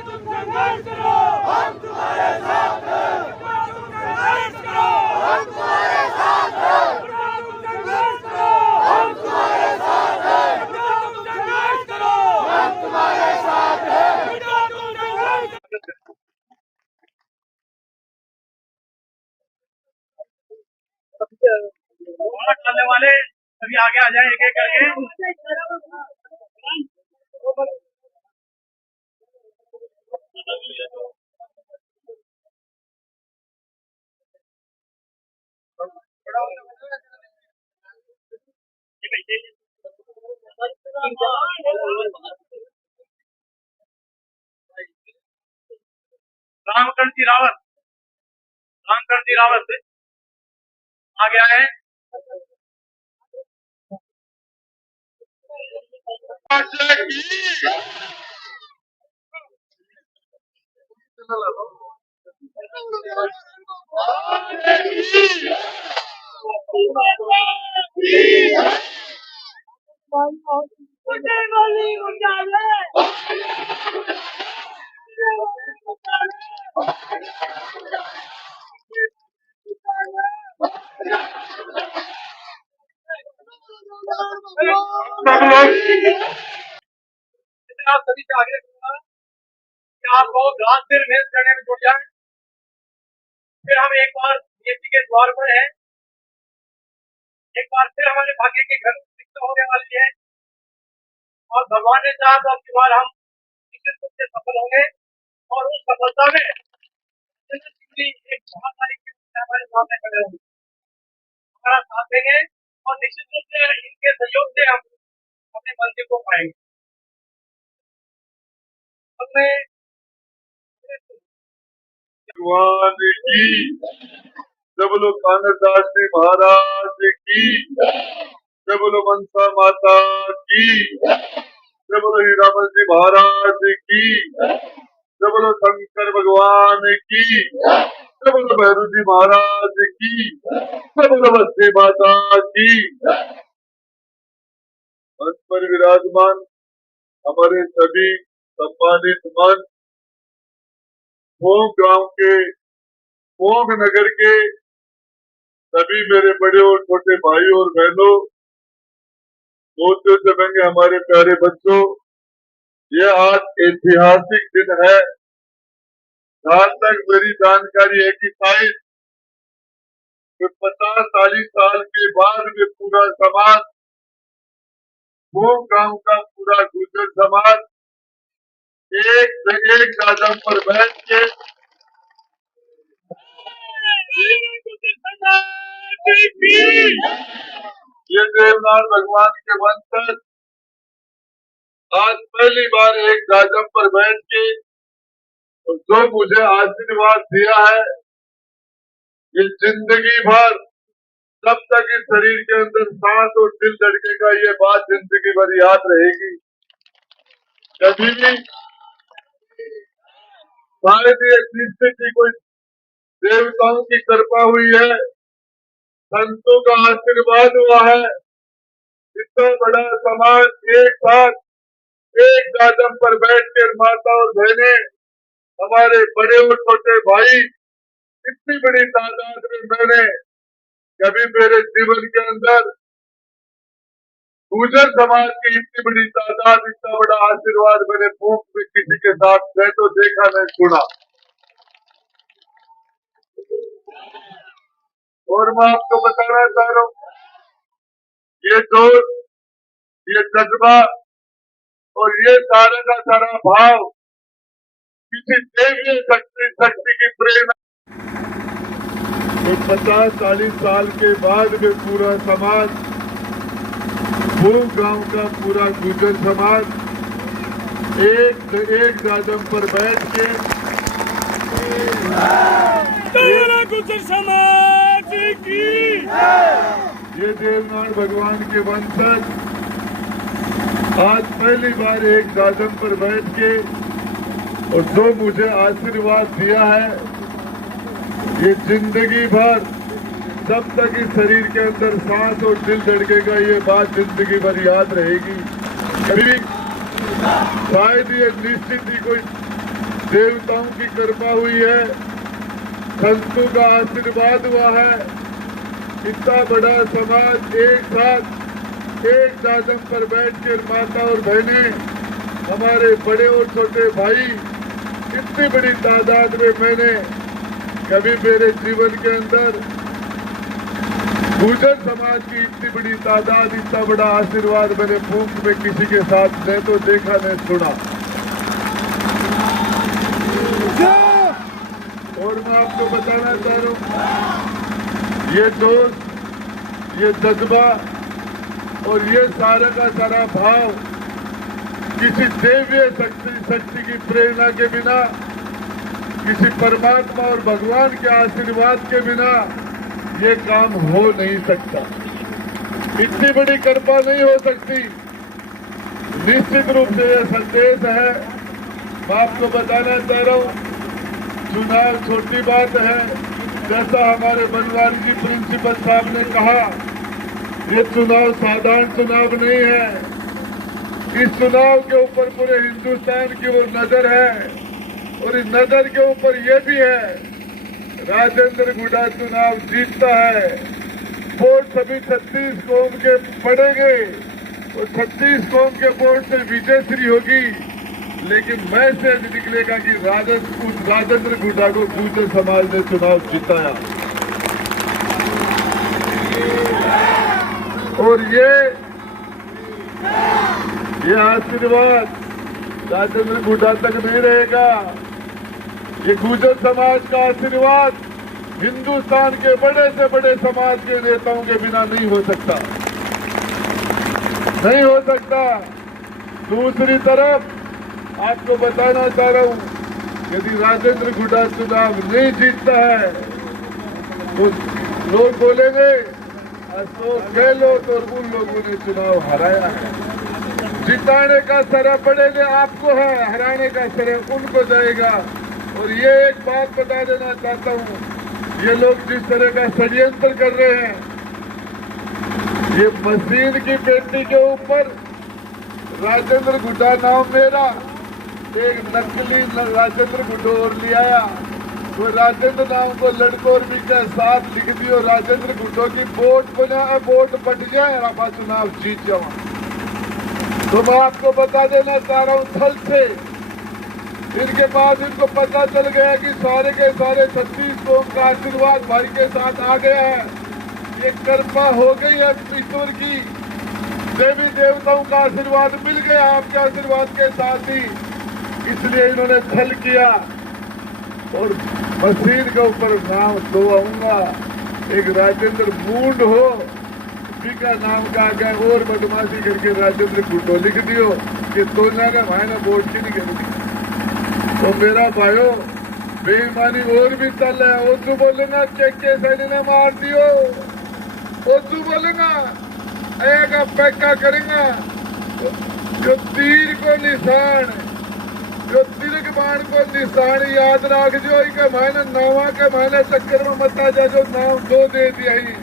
तुम संघर्ष करो, हम तुम्हारे साथ हैं। तुम संघर्ष करो, हम तुम्हारे साथ हैं। तुम संघर्ष करो, हम तुम्हारे साथ हैं। तुम संघर्ष करो, हम तुम्हारे साथ हैं। तुम संघर्ष करने वाले सभी आगे आ जाए एक एक करके। रामकरण जी रावत, रामकरण जी रावत आगे आए। आप सभी से आगे कि आप लोग रात दिन मेहनत करने में जुट जाए। फिर हम एक बार बीएसपी के द्वार पर हैं। एक बार फिर हमारे भाग्य की घर होने वाली है और भगवान ने चाहा तो अब की बार हम निश्चित रूप से सफल होंगे और उस सफलता में एक बहुत सारी हमारे सामने खड़े होंगे, हमारा साथ देंगे और निश्चित रूप से इनके सहयोग से हम अपने मंजिल को पाएंगे। भगवान की जय बोलो कानरदास जी महाराज की जय बोलो मनसा माता की जय बोलो हीरामन जी महाराज की जय बोलो शंकर भगवान की जय बोलो भैरू जी महाराज की जय बोलो बस्ती माता की। मंच पर विराजमान हमारे सभी सम्मानित मंच मोग गांव के मोग नगर के सभी मेरे बड़े और छोटे भाई और बहनों, सोचते चलेंगे हमारे प्यारे बच्चों, ये आज ऐतिहासिक दिन है। जहाँ तक मेरी जानकारी है कि शायद 50-40 साल के बाद में पूरा समाज, मोग गांव का पूरा गुर्जर समाज एक कदम पर बैठ के ये देवनाथ भगवान के वंशज आज पहली बार एक गाजम पर बैठ के और जो मुझे आशीर्वाद दिया है, ये जिंदगी भर जब तक इस शरीर के अंदर सांस और दिल धड़केगा, ये बात जिंदगी भर याद रहेगी। कभी भी शायद ये स्थिति कोई देवताओं की कृपा हुई है, संतों का आशीर्वाद हुआ है, इतना बड़ा समाज एक साथ एक गाजम पर बैठकर माता और बहनें, हमारे बड़े और छोटे भाई, इतनी बड़ी तादाद में मैंने कभी मेरे जीवन के अंदर गुर्जर समाज की इतनी बड़ी तादाद, इतना बड़ा आशीर्वाद मैंने भूख में किसी के साथ मैं तो देखा नहीं सुना। और मैं आपको बताना चाह रहा हूँ, ये जोश, ये जज्बा और ये सारा का सारा भाव किसी देवीय शक्ति की प्रेरणा। तो 50-40 साल के बाद में पूरा समाज, भूख गांव का पूरा गुर्जर समाज एक कदम पर बैठ के गुर्जर समाज की ये देवनाथ भगवान के वंशज आज पहली बार एक कदम पर बैठ के और जो मुझे आशीर्वाद दिया है, ये जिंदगी भर जब तक इस शरीर के अंदर सांस और दिल धड़केगा, ये बात जिंदगी भर याद रहेगी। कभी शायद ये निश्चित ही कोई देवताओं की कृपा हुई है, संतों का आशीर्वाद हुआ है। इतना बड़ा समाज एक साथ एक दादम पर बैठकर माता और बहनें, हमारे बड़े और छोटे भाई, इतनी बड़ी तादाद में मैंने कभी मेरे जीवन के अंदर गुर्जर समाज की इतनी बड़ी तादाद, इतना बड़ा आशीर्वाद मैंने भूख में किसी के साथ न तो देखा न सुना। और मैं आपको बताना चाह रहा हूँ, ये दोस्त, ये जज्बा और ये सारा का सारा भाव किसी देवीय शक्ति की प्रेरणा के बिना, किसी परमात्मा और भगवान के आशीर्वाद के बिना ये काम हो नहीं सकता। इतनी बड़ी कृपा नहीं हो सकती। निश्चित रूप से यह संदेश है। मैं आपको बताना चाह रहा हूँ, चुनाव छोटी बात है। जैसा हमारे बनवारी जी प्रिंसिपल साहब ने कहा, ये चुनाव साधारण चुनाव नहीं है। इस चुनाव के ऊपर पूरे हिंदुस्तान की वो नजर है, और इस नजर के ऊपर ये भी है, राजेंद्र गुड्डा चुनाव जीतता है, वोट सभी 36 कौम के पड़ेंगे और 36 कौम के वोट से विजयश्री होगी। लेकिन मैसेज निकलेगा कि राजेंद्र गुड्डा को गुर्जर समाज ने चुनाव जिताया। और ये आशीर्वाद राजेंद्र गुड्डा तक नहीं रहेगा। ये गुर्जर समाज का आशीर्वाद हिंदुस्तान के बड़े से बड़े समाज के नेताओं के बिना नहीं हो सकता, नहीं हो सकता। दूसरी तरफ आपको बताना चाह रहा हूं, यदि राजेंद्र गुड्डा चुनाव नहीं जीतता है तो लोग बोलेंगे अशोक गहलोत और उन लोगों ने चुनाव हराया है। जिताने का श्रेय पड़ेगा आपको है, हराने का श्रेय उनको जाएगा। और ये एक बात बता देना चाहता हूँ, ये लोग जिस तरह का षड्यंत्र कर रहे हैं, ये मशीन की पेटी के ऊपर राजेंद्र गुड्डा नाम मेरा, एक नकली राजेंद्र गुड्डो और ले आया, वो राजेंद्र नाम को लड़कों भी के साथ लिख दियो राजेंद्र गुड्डो की वोट बना, वोट बट जाए और आप चुनाव जीत जाओ। तो मैं आपको बता देना चाह रहा हूँ, थल से इनके बाद इनको पता चल गया कि सारे के सारे 36 कौम का आशीर्वाद भाई के साथ आ गया है। ये कृपा हो गई है ईश्वर की, देवी देवताओं का आशीर्वाद मिल गया आपके आशीर्वाद के साथ ही, इसलिए इन्होंने छल किया और मशीन के ऊपर नाम दो आऊंगा। एक राजेंद्र मूंड हो, उसी का नाम का आगे और बदमाशी करके राजेंद्र गुड्डो लिख दियो कि तोना का भाई ने वोट की नहीं करी। तो मेरा भाइयों, बेईमानी और भी चल रहा है। ओजू बोलूंगा के सैनी ने मार दियो, ओजू बोलूंगा एक पैका करेंगा। जो तीर को निशान, जो तिलक बाण को निशान याद रख जो के मैंने नावा के मैंने चक्कर में मत आ जा, जो नाम दो दे दिया ही।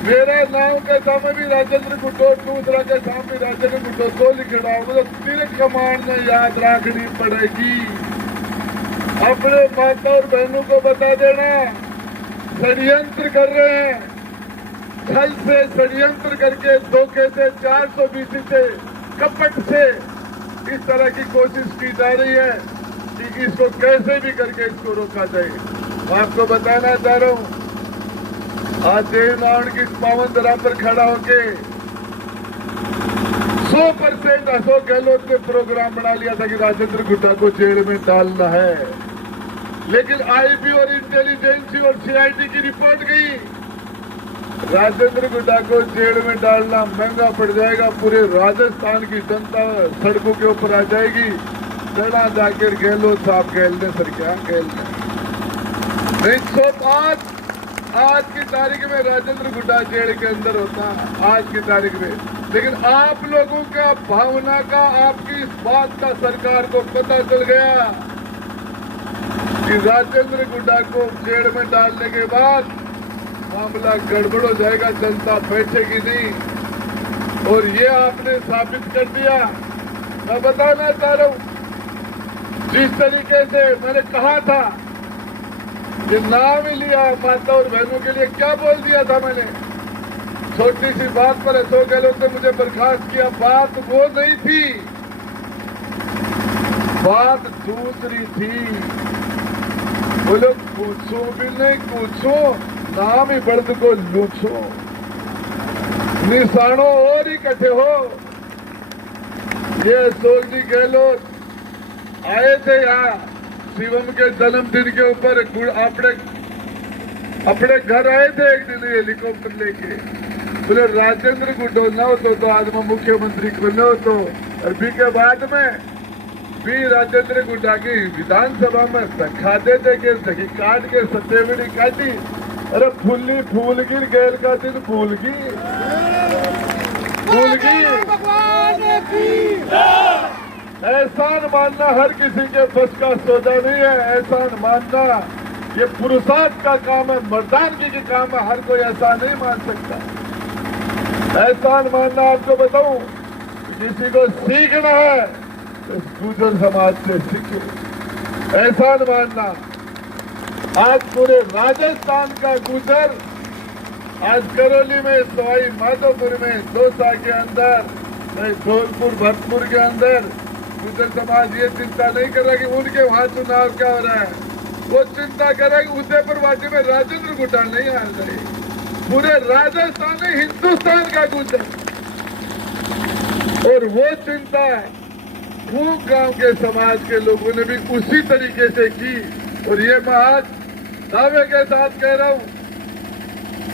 मेरा नाम के सामने भी राजेंद्र गुड्डो, दूसरा के सामने राजेंद्र गुड्डो दो लिखना, मतलब तिलक कमान में याद रखनी पड़ेगी। अपने माता और बहनों को बता देना, षड्यंत्र कर रहे हैं, छल से षड्यंत्र करके धोखे से 420 से कपट से इस तरह की कोशिश की जा रही है कि इसको कैसे भी करके इसको रोका जाए। मैं आपको बताना चाह रहा हूँ, आज जैन माउंट की पावन धरा पर खड़ा होके 100% अशोक गहलोत ने प्रोग्राम बना लिया था कि राजेंद्र गुड्डा को जेल में डालना है, लेकिन आईबी और इंटेलिजेंसी और सीआईडी की रिपोर्ट गई, राजेंद्र गुड्डा को जेल में डालना महंगा पड़ जाएगा। पूरे राजस्थान की जनता सड़कों के ऊपर आ जाएगी। चढ़ा जाकर गहलोत साहब गहलने सर क्या गहलने नहीं। आज की तारीख में राजेंद्र गुड्डा जेल के अंदर होता, आज की तारीख में। लेकिन आप लोगों का भावना का, आपकी इस बात का सरकार को पता चल गया कि राजेंद्र गुड्डा को जेल में डालने के बाद मामला गड़बड़ हो जाएगा, जनता बैठेगी नहीं। और ये आपने साबित कर दिया। मैं बताना चाह रहा हूं, जिस तरीके से मैंने कहा था कि नाम ही लिया माता और बहनों के लिए, क्या बोल दिया था मैंने? छोटी सी बात पर अशोक गहलोत ने मुझे बर्खास्त किया। बात वो नहीं थी, बात दूसरी थी। बोलो पूछो भी नहीं पूछो, नाम ही बढ़ को लूछो, निशानों और इकट्ठे हो। ये अशोक जी गहलोत आए थे यहाँ शिवम के जन्मदिन के ऊपर, अपने घर आए थे एक दिन हेलीकॉप्टर लेके। बोले राजेंद्र गुड्डो न हो तो आज मैं मुख्यमंत्री को न हो तो। अभी के बाद में भी राजेंद्र गुड्डा की विधानसभा में धक्का देते के सखी काट के सत्तेबड़ी काटी। अरे फुल्ली फूल गिर गैल का दिन भूल गई, भूल गई। एहसान मानना हर किसी के बस का सौदा नहीं है। एहसान मानना ये पुरुषार्थ का काम है, मर्दानगी के काम है। हर कोई एहसान नहीं मान सकता। एहसान मानना आपको बताऊं, किसी को सीखना है तो गुर्जर समाज से सीखे एहसान मानना। आज पूरे राजस्थान का गुर्जर, आज करौली में, सवाई माधोपुर में, दौसा के अंदर, धौलपुर भरतपुर के अंदर गुर्जर समाज ये चिंता नहीं कर रहा कि उनके वहां चुनाव क्या हो रहा है। वो चिंता कर रहा है कि उदयपुर वाटी में राजेंद्र गुड्डा नहीं आ रही। पूरे राजस्थान में हिंदुस्तान का गुर्जर, और वो चिंता खूब गांव के समाज के लोगों ने भी उसी तरीके से की। और ये मैं आज दावे के साथ कह रहा हूं,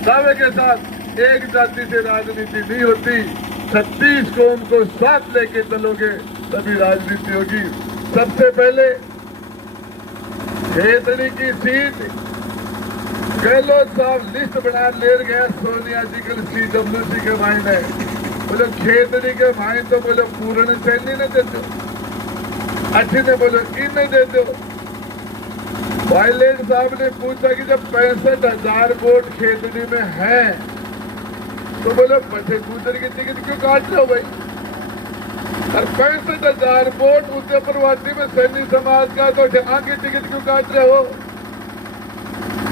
दावे के साथ, एक जाति से राजनीति नहीं होती। 36 कौम को साथ लेके चलोगे तभी राजनीति होगी। सबसे पहले खेतड़ी की सीट गहलोत साहब लिस्ट बना ले गया सोनिया जी कल CWC के मायने। बोलो खेतड़ी के भाई तो बोलो पूर्ण सैनी ने दे दो, अच्छी ने बोलो इन नहीं दे दो। पायलट साहब ने पूछा कि जब 65,000 वोट खेतड़ी में है तो बोलो बटे गुजर की टिकट क्यों काट रहे हो भाई? और 65,000 वोट उदयपुर वाटी में सैनी समाज का तो आगे टिकट क्यों काट रहे हो?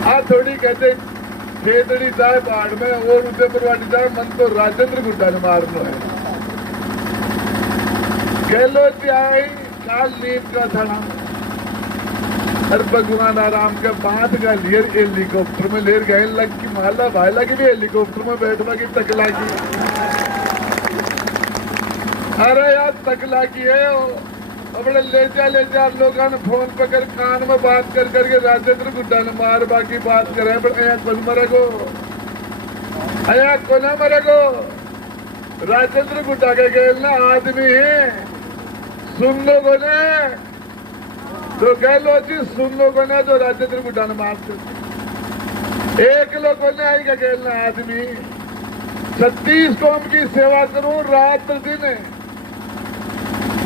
आज थोड़ी कहते खेतड़ी जाए बाढ़ में और उदयपुर वाटी जाए, मन तो राजेंद्र गुड्डा ने मारना है। गहलोत जी आई काल नींद का थड़ा, और भगवान आराम के बात का लियर हेलीकॉप्टर में लेर गए लग की माला भाई लगी भी हेलीकॉप्टर में बैठवा की तकला की। अरे यार तकला की है अपने ले जा लोगों ने फोन पकड़ कान में बात कर करके राजेंद्र गुड्डा ने मार बाकी बात करे। अया कौन मरेगो, अया कौन मरेगो? राजेंद्र गुड्डा के गए ना आदमी है, सुन लो को ने तो गहलोत जी सुन लो को ने जो राजेंद्र गुड्डा ने मारते एक लोग ने आई का गहलना आदमी। 36 कौम की सेवा करूं रात दिन।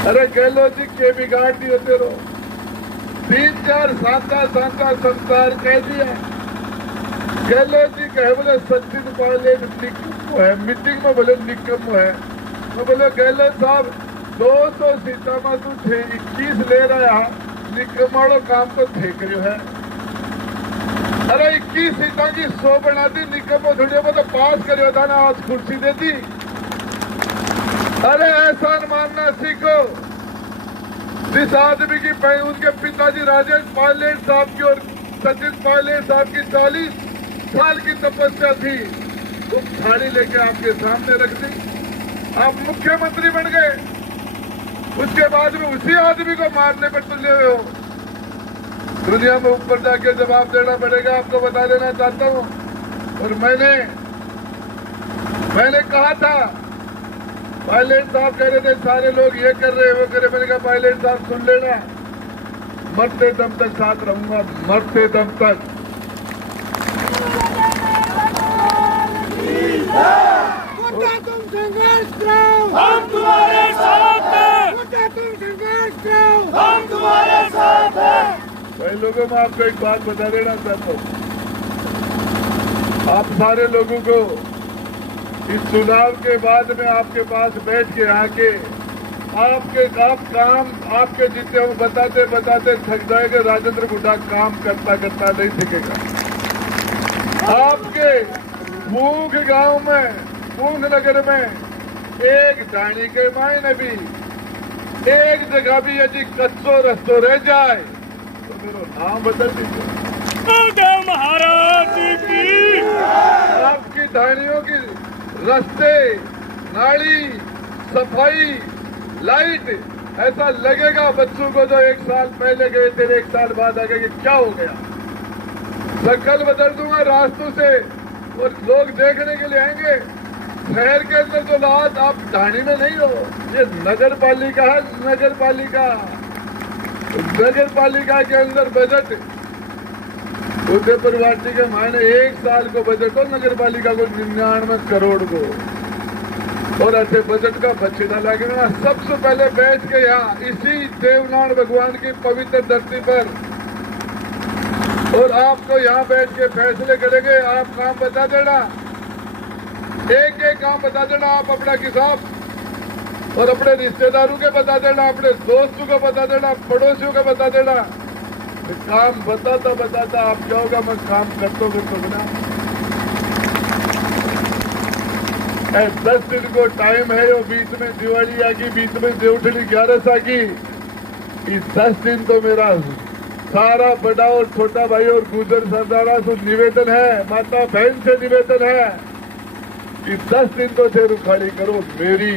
अरे गहलोत जी के बिगाड़ दी होते रहो, 3-4 सांता संस्कार कह दिया। गहलोत जी कहे बोले सचिन पायलट निकम्मो है, मीटिंग में बोले निकम्मो है। तो बोले गहलोत साहब 200 सीटा में तू 21 ले रहा, निकम्माड़ो काम तो ठेक रहे है। अरे 21 सीटा की 100 बना दी, निकम्मो थोड़े वो तो पास करियो था ना, आज कुर्सी दे दी। अरे एहसान मानना सीखो। जिस आदमी की उनके पिताजी राजेश पायलट साहब की और सचिन पायलट साहब की 40 साल की तपस्या थी, वो थाली लेके आपके सामने रख दी, आप मुख्यमंत्री बन गए। उसके बाद में उसी आदमी को मारने पर तुले हुए हो। दुनिया में ऊपर जाके जवाब देना पड़ेगा, आपको बता देना चाहता हूँ। और मैंने कहा था, पायलट साहब कह रहे थे सारे लोग ये कर रहे वो कर रहे, मैंने कहा पायलट साहब सुन लेना, मरते दम तक साथ रहूंगा, मरते दम तक। तुम संघर्ष करो, हम तुम्हारे साथ हैं। तुम संघर्ष करो, हम तुम्हारे साथ हैं। कई लोगों में आपको एक बात बता देना चाहता हूँ, आप सारे लोगों को इस चुनाव के बाद में आपके पास बैठ के आके आपके जितने हम बताते बताते थक जाएंगे। राजेंद्र गुड्डा काम करता करता नहीं थकेगा। आपके पूंख गांव में, पूंख नगर में एक डाणी के मायने भी एक जगह भी यदि कच्चो रस्तो रह जाए तो मेरा नाम बदल दीजिए। महाराज की आपकी धानियों की रास्ते, नाली, सफाई, लाइट, ऐसा लगेगा बच्चों को जो 1 साल पहले गए थे 1 साल बाद आ गए कि क्या हो गया। शक्ल बदल दूंगा रास्तों से और लोग देखने के लिए आएंगे। शहर के अंदर जो बात आप ढाणी में नहीं हो, ये नगर पालिका है। नगर पालिका के अंदर बजट उदयपुर वाटी के मायने 1 साल को बजट हो नगर पालिका को 99 करोड़ को, और अच्छे बजट का बछड़ा लगेगा। सबसे पहले बैठ के यहाँ इसी देवनारायण भगवान की पवित्र धरती पर, और आपको यहाँ बैठ के फैसले करेंगे। आप काम बता देना, एक एक काम बता देना। आप अपना किसाब और अपने रिश्तेदारों के बता देना, अपने दोस्तों को बता देना, पड़ोसियों को बता देना। काम बताता बताता आप क्या होगा, मैं काम करता हूँ ना। 10 दिन को टाइम है, और बीच में दिवाली आ गई, बीच में देवठली 11 आ गई। इस 10 दिन तो मेरा सारा बड़ा और छोटा भाई और गुजर सरदारा से निवेदन है, माता बहन से निवेदन है कि 10 दिन तो शेर उखाड़ी करो मेरी,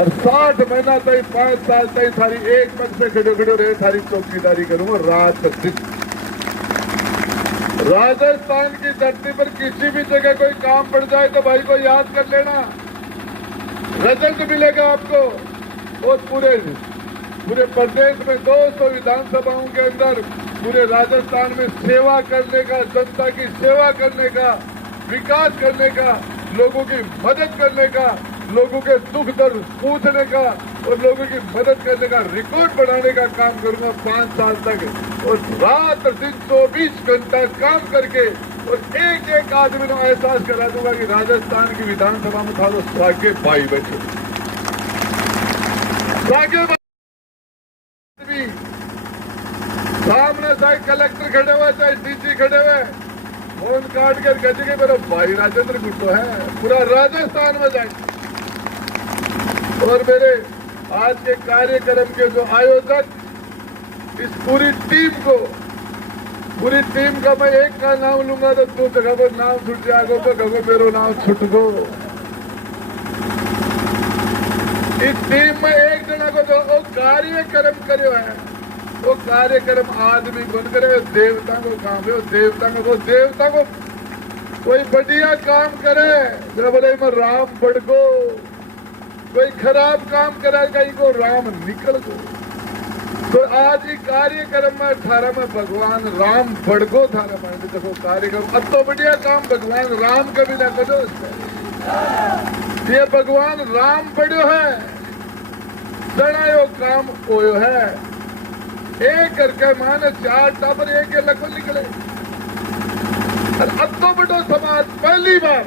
और 60 महीना तक 5 साल तक थारी एक पग से खड़े खड़े रहे, थारी चौकीदारी करूंगा रात दिन। राजस्थान की धरती पर किसी भी जगह कोई काम पड़ जाए तो भाई को याद कर लेना, रिजल्ट मिलेगा आपको। और पूरे प्रदेश में 200 विधानसभाओं के अंदर पूरे राजस्थान में सेवा करने का, जनता की सेवा करने का, विकास करने का, लोगों की मदद करने का, लोगों के दुख दर्द पूछने का और लोगों की मदद करने का रिकॉर्ड बनाने का काम करूंगा 5 साल तक। और रात दिन 24 घंटा काम करके और एक एक आदमी को एहसास करा दूंगा कि राजस्थान की विधानसभा में था तो सागे भाई बचे, सागे भी सामने चाहे कलेक्टर खड़े हुए चाहे डीसी खड़े हुए, फोन काट कर कहते कि मेरा भाई राजेंद्र गुड्डो है, पूरा राजस्थान में जाएंगे। और मेरे आज के कार्यक्रम के जो आयोजक, इस पूरी टीम का मैं एक का नाम लूंगा तो 2 जगह पर नाम छूट जाएगा, तो कहो मेरा नाम छुट गो। इस टीम में एक जना को जो कार्यक्रम करे है, वो कार्यक्रम आदमी बन करे, देवता को काम है, देवता को कोई बढ़िया काम करे, जब में राम बढ़ गो, कोई खराब काम करे कहीं को राम निकल गो। तो आज ही कार्यक्रम में 18 में भगवान राम बढ़ गो थारा मान देखो कार्यक्रम, अब तो बढ़िया काम भगवान राम कभी ना करो। ये भगवान राम बढ़ो है, जनायो काम होयो है, एक करके माने 4 टाबर एक लग निकले। अब तो बड़ो समाज पहली बार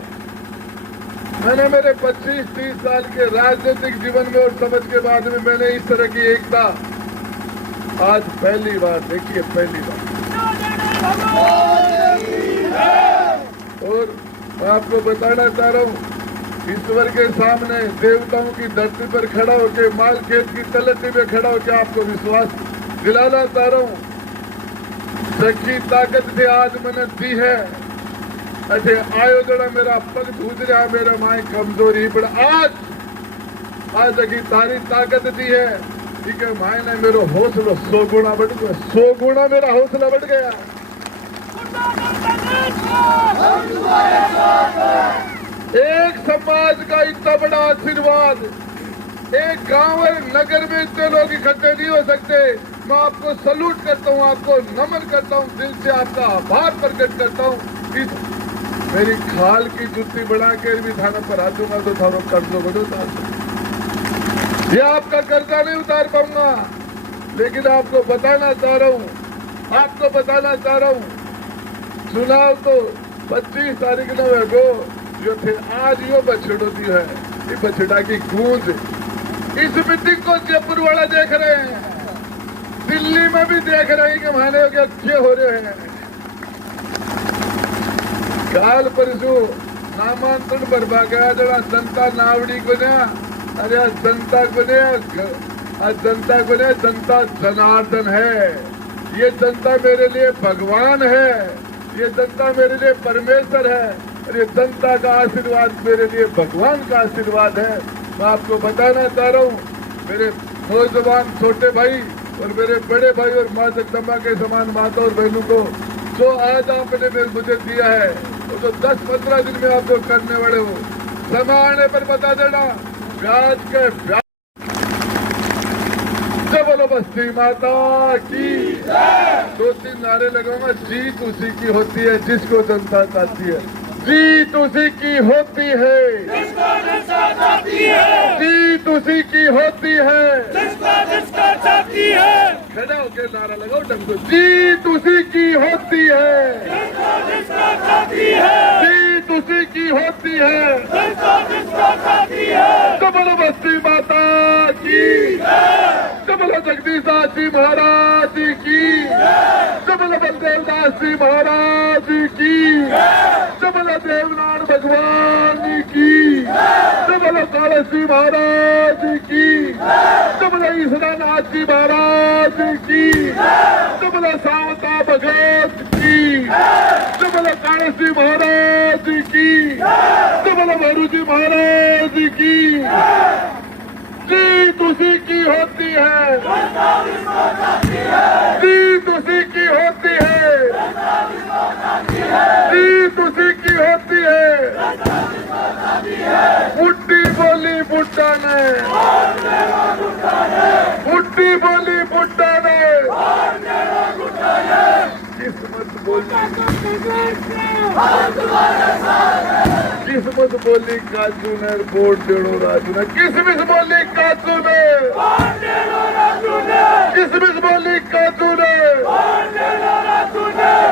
मैंने मेरे 25-30 साल के राजनीतिक जीवन में और समझ के बाद में मैंने इस तरह की एकता आज पहली बार देखी है, पहली बार। और मैं आपको बताना चाह रहा हूँ, ईश्वर के सामने देवताओं की धरती पर खड़ा होकर, माल खेत की तलती में खड़ा होकर आपको विश्वास दिलाना चाह रहा हूँ। सच्ची ताकत से आज मैंने दी है, अच्छे आयोजना मेरा पग धूज रहा, मेरा माए कमजोरी पर आज की तारी ताकत दी है, ठीक है। माए ने मेरा हौसला 100 गुना बढ़ गया, 100 गुना मेरा हौसला बढ़ गया। एक समाज का इतना बड़ा आशीर्वाद, एक गांव और नगर में इतने लोग इकट्ठे नहीं हो सकते। मैं आपको सलूट करता हूँ, आपको नमन करता हूँ, दिल से आपका आभार प्रकट करता हूँ। इस मेरी खाल की जुत्ती बना के भी थाना पर आ दूंगा तो थारो कर्जो बदो उतार, ये आपका कर्जा नहीं उतार पाऊंगा, लेकिन आपको बताना चाह रहा हूँ, चुनाव तो 25 तारीख न है गो, जो थे आज यो बछड़ो दी है, ये बछड़ा की गूंज इस मीटिंग को जयपुर वाला देख रहे हैं, दिल्ली में भी देख रहे हैं कि हमारे अच्छे हो रहे हैं। काल परसों नामांतरण भरवा गया जरा जनता नावड़ी को ने, अरे जनता को ने, जनता को ने, जनता जनार्दन है। ये जनता मेरे लिए भगवान है, ये जनता मेरे लिए परमेश्वर है, और ये जनता का आशीर्वाद मेरे लिए भगवान का आशीर्वाद है। मैं आपको बताना चाह रहा हूँ, मेरे नौजवान छोटे भाई और मेरे बड़े भाई और माँ जगदम्बा के समान माता और बहनों को, जो आज आपने मुझे दिया है वो तो 10-15 दिन में आप लोग करने वाले हो। समय आने पर बता देना, ब्याज के ब्याज। बोलो बस्ती माता की। 2-3 नारे लगाऊंगा। जीत उसी की होती है जिसको जनता चाहती है, जीत उसी की होती है जिसको जिसको चाहती है, जीत उसी की होती है जिसको जिसको चाहती है, खड़ा होकर नारा लगाओ ढंग से, जीत उसी की होती है, जिसको जिसको चाहती है, जीत उसी की होती है। जिसको जिसको चाहती है। तो बोलो बस्ती माता की, तो बोलो जगदीश जी महाराज की, तो बोलो बलदेव दास जी महाराज की, तो बोलो देवनाथ भगवान की, तो बोलो कालसी महाराज की, तो बोलो ईश्वरनाथ जी महाराज की, तो बोलो सावता भगत की, तो बोलो कालसी महाराज की, तो बोलो भैरू जी महाराज की। जीत उसी की होती है, जीत उसी की होती है, जीत उसी की होती है। बुड्ढी बोली बुड्ढा ने, बुड्ढी बोली बुड्ढा ने, किस्मत बोली, किस्मत बोली काजू ने, वोट देड़ो राजू ने, किसमिस बोली काजू ने, किसमिस बोली काजू ने,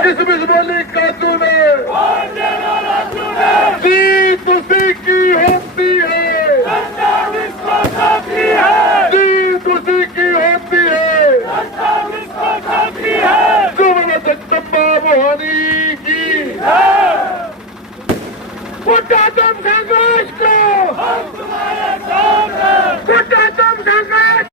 किसमिस बोली काजू ने। जीत उसी की होती है, जीत उसी की होती है। जो बोला जगदम्बा मोहनी की। बुड्ढा तुम संघर्ष को, बुड्ढा तुम संघर्ष।